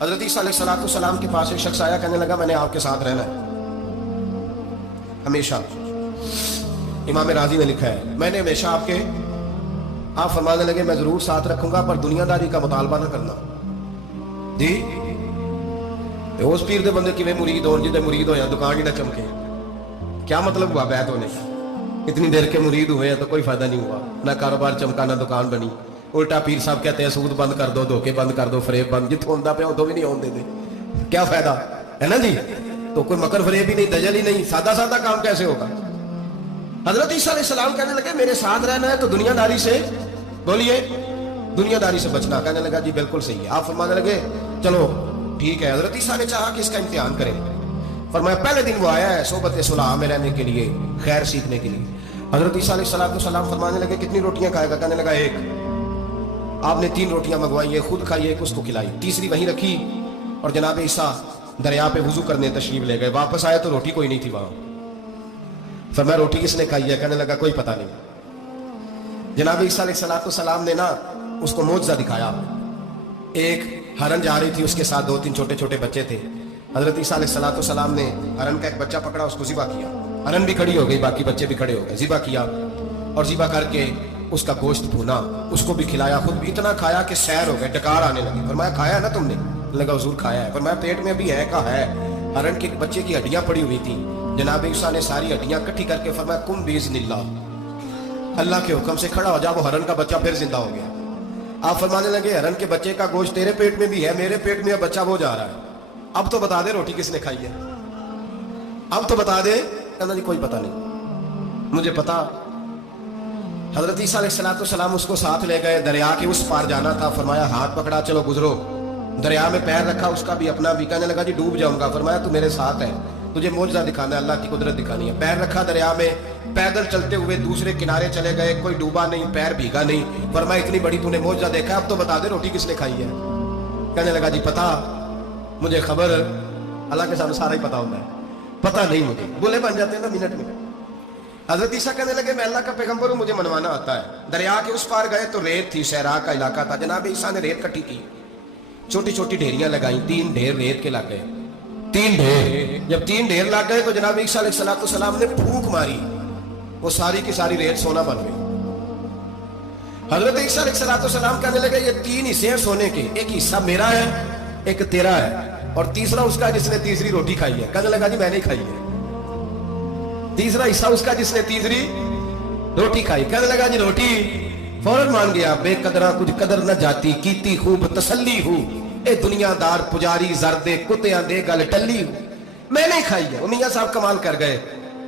حضرت عیسیٰ علیہ السلام کے پاس ایک شخص آیا، کہنے لگا میں نے آپ کے ساتھ رہنا ہے ہمیشہ۔ امام راضی نے لکھا ہے میں نے ہمیشہ آپ فرمانے لگے میں ضرور ساتھ رکھوں گا پر دنیا داری کا مطالبہ نہ کرنا جی۔ اس پیر دے بندے کیویں مرید ہون جدے مرید ہویا دکان ہی نہ چمکے، کیا مطلب ہوا بیعت ہونے کا؟ اتنی دیر کے مرید ہوئے ہیں تو کوئی فائدہ نہیں ہوا، نہ کاروبار چمکا نہ دکان بنی۔ الٹا پیر صاحب کہتے ہیں سود بند کر دو، دھوکے بند کر دو، فریب بند، جتوں ہوندا پیا ادوں بھی نہیں ہون دے دے، کیا فائدہ ہے نا جی؟ تو کوئی مکر فریب ہی نہیں، دجل ہی نہیں، سادہ سادہ کام کیسے ہوگا؟ حضرت عیسیٰ علیہ السلام کہنے لگے میرے ساتھ رہنا ہے تو دنیا داری سے، بولیے دنیا داری سے بچنا۔ کہنے لگا جی بالکل صحیح ہے۔ آپ فرمانے لگے چلو ٹھیک ہے۔ حضرت عیسیٰ نے چاہا کہ اس کا امتحان کریں، فرمایا پہلے دن وہ آیا ہے صحبت صلح میں رہنے کے لیے، خیر سیکھنے کے لیے۔ حضرت عیسیٰ علیہ السلام فرمانے لگے کتنی روٹیاں کھائے گا؟ کہنے لگا ایک۔ آپ نے 3 روٹیاں منگوائی، ایک خود کھائی، ایک اس کو کھلائی، تیسری وہیں رکھی اور جناب عیسیٰ دریا پہ وضو کرنے تشریف لے گئے۔ واپس آئے تو روٹی کوئی نہیں تھی وہاں۔ فرمایا روٹی کس نے کھائی ہے؟ کہنے لگا کوئی پتہ نہیں۔ جناب عیسیٰ علیہ السلام نے نا اس کو معجزہ دکھایا۔ ایک ہرن جا رہی تھی، اس کے ساتھ 2-3 چھوٹے چھوٹے بچے تھے۔ حضرت عیسیٰ علیہ السلام نے ہرن کا ایک بچہ پکڑا، اس کو ذبح کیا۔ ہرن بھی کھڑی ہو گئی، باقی بچے بھی کھڑے ہو گئے۔ ذبح کیا اور ذبح کر کے اس کا گوشت بھونا، اس کو بھی کھلایا، خود بھی اتنا کھایا کہ سیر ہو گئے، ڈکار آنے لگی۔ فرمایا کھایا ہے نا تم نے؟ لگا حضور کھایا ہے۔ فرمایا پیٹ میں بھی ہے؟ کہا ہے۔ ہرن کے بچے کی ہڈیاں پڑی ہوئی تھی، جناب عیسیٰ نے ساری ہڈیاں اکٹھی کر کے فرمایا کم باذن اللہ، اللہ کے حکم سے کھڑا ہو جا۔ وہ ہرن کا بچہ پھر زندہ ہو گیا۔ آپ فرمانے لگے ہرن کے بچے کا گوشت تیرے پیٹ میں بھی ہے، میرے پیٹ میں بچہ وہ جا رہا ہے، اب تو بتا دے روٹی کس نے کھائی ہے، اب تو بتا دے۔ کہنا جی کوئی پتہ نہیں مجھے پتا۔ حضرت عیسیٰ علیہ السلام اس کو ساتھ لے گئے، دریا کے اس پار جانا تھا۔ فرمایا ہاتھ پکڑا چلو گزرو۔ دریا میں پیر رکھا، اس کا بھی اپنا بھی۔ کہنے لگا جی ڈوب جاؤں گا۔ فرمایا تو میرے ساتھ ہے، تجھے معجزہ دکھانا ہے، اللہ کی قدرت دکھانی ہے۔ پیر رکھا دریا میں، پیدل چلتے ہوئے دوسرے کنارے چلے گئے، کوئی ڈوبا نہیں، پیر بھیگا نہیں۔ فرمایا اتنی بڑی تو نے معجزہ دیکھا، اب تو بتا دے روٹی کس نے کھائی ہے۔ کہنے لگا جی پتا مجھے خبر، اللہ کے سامنے سارا ہی پتا ہوتا ہے، پتا نہیں مجھے، بولے بن جاتے ہیں نا منٹ میں۔ حضرت عیسیٰ کہنے لگے میں اللہ کا پیغمبر ہوں، مجھے منوانا آتا ہے۔ دریا کے اس پار گئے تو ریت تھی، صحرا کا علاقہ تھا۔ جناب عیسیٰ نے ریت کٹھی کی، چھوٹی چھوٹی ڈھیریاں لگائیں، 3 ڈھیر ریت کے لگ گئے، 3 ڈھیر۔ جب 3 ڈھیر لگ گئے تو جناب عیسیٰ علیہ السلام نے پھونک ماری، وہ ساری کی ساری ریت سونا بن گئی۔ حضرت عیسیٰ علیہ السلام کہنے لگے یہ 3 حصے ہیں سونے کے، ایک حصہ میرا ہے، ایک تیرا ہے، اور تیسرا اس کا جس نے تیسری روٹی کھائی ہے۔ کہنے لگا جی میں نہیں کھائی ہے۔ تیسرا حصہ اس کا جس نے تیسری روٹی کھائی۔ کہنے لگا جی روٹی؟ فوراً مان گیا، بے قدرہ کچھ قدر نہ جاتی، کیتی خوب تسلی ہو، اے دنیا دار پجاری زردے کتیاں دے گل ٹلی ہو، میں نہیں کھائی ہے۔ وہ میاں صاحب کمال کر گئے،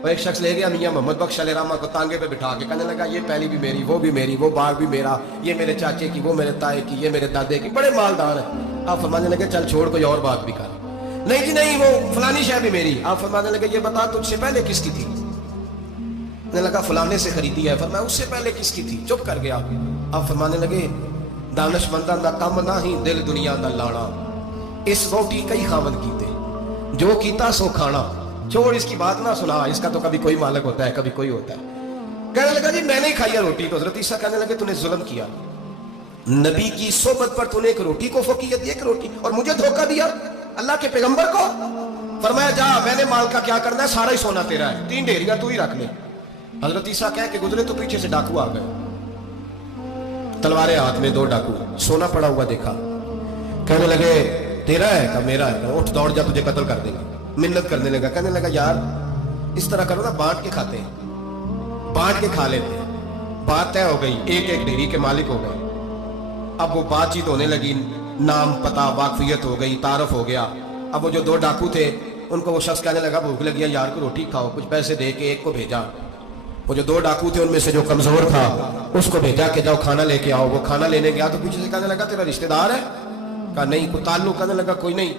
وہ ایک شخص لے گیا میاں محمد بخش علیہ رحمہ کو تانگے پہ بٹھا کے، کہنے لگا یہ پہلی بھی میری، وہ بھی میری، وہ باغ بھی میرا، یہ میرے چاچے کی، وہ میرے تائے کی، یہ میرے دادے کی، بڑے مالدار ہیں۔ آپ فرمانے لگے چل چھوڑ کوئی اور بات بھی کر۔ نہیں جی نہیں، وہ فلانی شے بھی میری۔ آپ فرمانے لگے یہ بتا تجھ سے پہلے کس کی تھی؟ کہنے لگا فلانے سے خریدی ہے۔ فرمایا اس سے پہلے کس کی تھی؟ چپ کر گیا۔ آپ فرمانے لگے دانش منداں دا کم نہ ہی دل دنیا دا لانا، اس روٹی کئی خامد کیتے، جو کیتا سو کھانا، چھوڑ اس کی بات نہ سنا، اس کا تو کبھی کوئی مالک ہوتا ہے کبھی کوئی ہوتا ہے۔ کہنے لگا جی میں نے کھائی ہے روٹی۔ تو حضرت عیسیٰ کہنے لگے تو نے ظلم کیا، نبی کی صحبت پر تو نے ایک روٹی کو فوقیت دی، ایک روٹی، اور مجھے دھوکہ دیا اللہ کے پیغمبر کو۔ فرمایا جا میں نے مال کا کیا کرنا ہے، سارا ہی سونا تیرا ہے، 3 ڈھیریاں تو ہی رکھ لے۔ حضرت عیسیٰ کہہ کے گزرے تو پیچھے سے ڈاکو آ گئے، تلواریں ہاتھ میں، 2 ڈاکو، سونا پڑا ہوا دیکھا۔ کہنے لگے تیرا ہے؟ کہ میرا ہے۔ اٹھ دوڑ جا تجھے قتل کر دیں گے۔ منت کرنے لگا، کہنے لگا یار اس طرح کرو نا، بانٹ کے کھاتے ہیں، بانٹ کے کھا لیتے ہیں۔ بات طے ہو گئی، ایک ایک ڈھیری کے مالک ہو گئے۔ اب وہ بات چیت ہونے لگی، نام پتہ واقفیت ہو گئی، تعارف ہو گیا۔ اب وہ جو 2 ڈاکو تھے ان کو وہ شخص کہنے لگا بھوک لگی ہے یار کو روٹی کھاؤ، کچھ پیسے دے کے ایک کو بھیجا۔ وہ جو 2 ڈاکو تھے ان میں سے جو کمزور تھا اس کو بھیجا کہ جاؤ کھانا لے کے آؤ۔ وہ کھانا لینے گیا تو پیچھے سے کہنے لگا تیرا رشتہ دار ہے؟ کہا نہیں، کوئی تعلق؟ کہنے لگا کوئی نہیں۔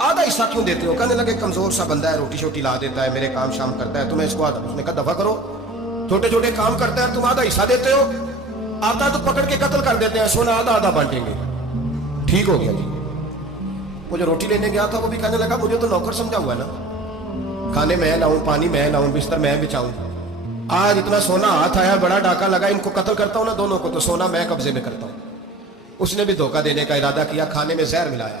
آدھا حصہ کیوں دیتے ہو؟ کہنے لگے کمزور سا بندہ ہے، روٹی شوٹی لا دیتا ہے، میرے کام شام کرتا ہے، تمہیں اس کو آدھا۔ اس نے کہا دفع کرو، چھوٹے چھوٹے کام کرتا ہے، تم آدھا حصہ دیتے ہو، آتا تو پکڑ کے قتل کر دیتے ہیں، سونا آدھا آدھا بانٹیں گے۔ ٹھیک ہو گیا جی۔ وہ جو روٹی لینے گیا تھا وہ بھی کہنے لگا مجھے تو نوکر سمجھا ہوا ہے نا، کھانے میں لاؤں، پانی میں لاؤں، بستر میں بچھاؤں، آج اتنا سونا ہاتھ آیا، بڑا ڈاکہ لگا، ان کو قتل کرتا ہوں نا دونوں کو، تو سونا میں قبضے میں کرتا ہوں۔ اس نے بھی دھوکہ دینے کا ارادہ کیا، کھانے میں زہر ملایا،